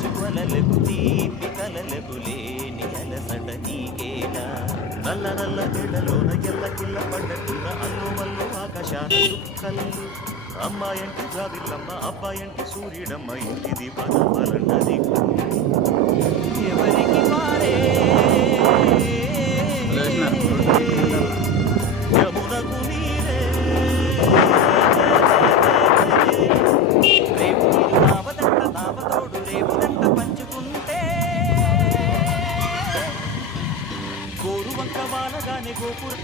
జ్వలలకు తీపి కలలకు లేని అలసట నీకేనా నల్ల నల్ల నీళ్ళలోన ఎల్ల కిల్ల పడ్డట్టున్న అల్లు మల్లు ఆకాశాన చుక్కల్లు అమ్మాయంటి జాబిల్లమ్మ అబ్బాయంటి సూర్యుడమ్మ ఇంటిది పదమలన్నది ఎవరికి వారే యమునకు నీరే రేపు నావదంట నావతోడు రేపుదంట పంచుకుంటే గోరు వంక వానగానే గోపురం